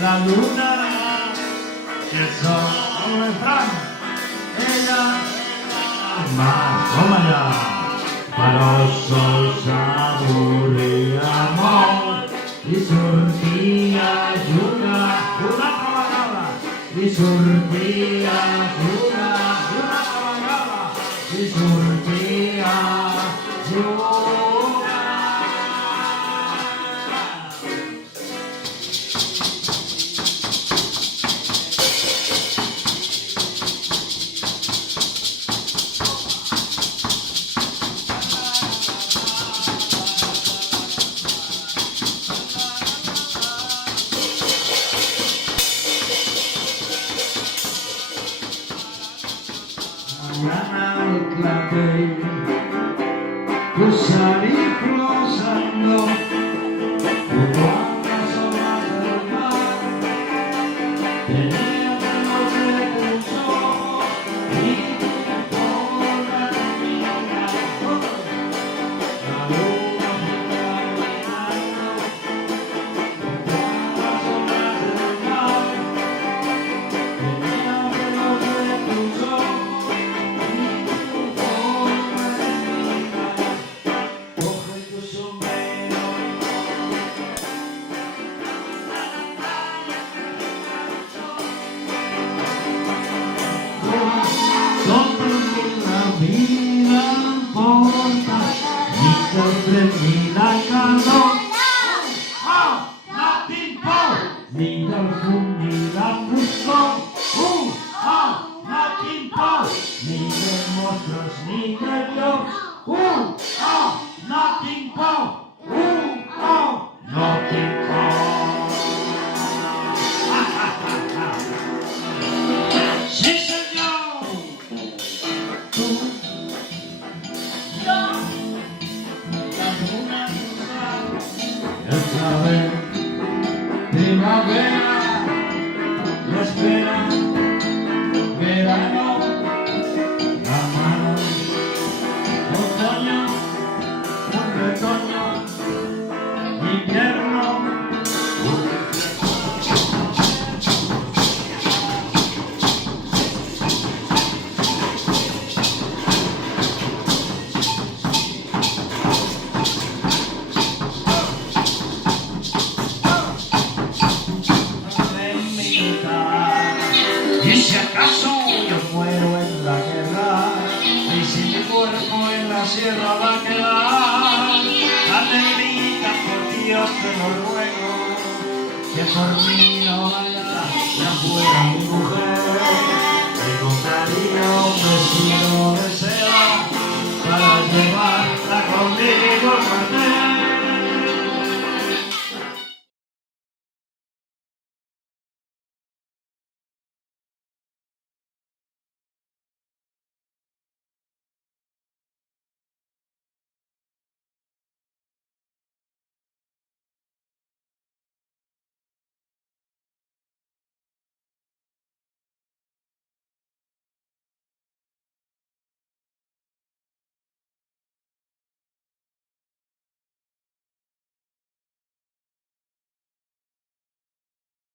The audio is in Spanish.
la luna, el sol, como el Fran, ella, más, toma ya, parosos aburríamos y sortía lluna, una cabalgada, y sortía lluna, y una cabalgada, y sortía lluna. Mañana el clavel, cruzar y cruzando, junto a las olas del mar, tenía menos de tus ojos y tu forma de mirar. La luna se va bailando, junto a las olas del mar, tenía menos de tus ojos. Ni la fum ni la busco, nothing for, ni de monstruos ni de Dios, nothing for, nothing for. Sí, señor. Esta vez primavera lo espera, verano, la mano, otoño, un retoño, invierno, y si acaso yo muero en la guerra, y si mi cuerpo en la sierra va a quedar, Adelita, por Dios te lo ruego, que por mí no vaya, ya fuera mi mujer, me compraría un vestido de seda para llevarla conmigo.